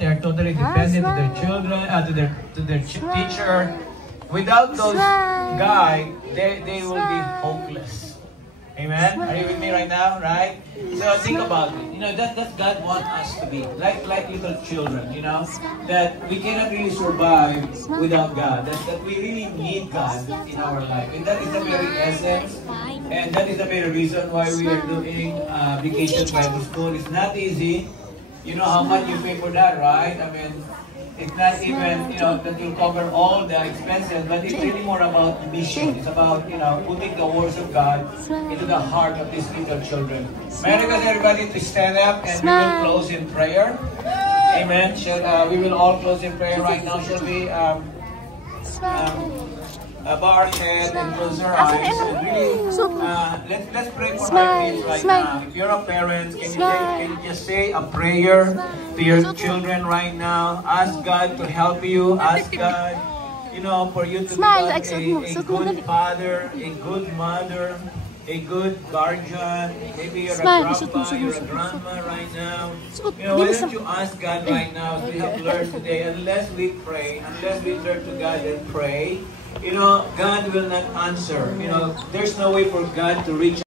They are totally dependent to their children, to their teacher. Without those guys, they will be hopeless. Amen? Are you with me right now? Right? So think about it. You know, that God wants us to be. Like little children, you know? That we cannot really survive without God. That we really need God in our life. And that is the very essence. And that is the very reason why we are doing Vacation Bible School. It's not easy. You know how much you pay for that, right? I mean, it's not even, you know, that will cover all the expenses, but it's really more about mission. It's about, you know, putting the words of God into the heart of these little children. May I request everybody to stand up and we will close in prayer. Amen. We will all close in prayer right now. Shall we bow our head and close our eyes? And really, let's pray for our kids right now. If you're a parent, can you just say a prayer to your children right now? Ask God to help you. Ask God, you know, for you to become a good father, a good mother, a good guardian. Maybe you're a grandpa, you're a grandma right now. You know, why don't you ask God right now to help learn today? Unless we pray, unless we turn to God and pray, you know, God will not answer. You know, there's no way for God to reach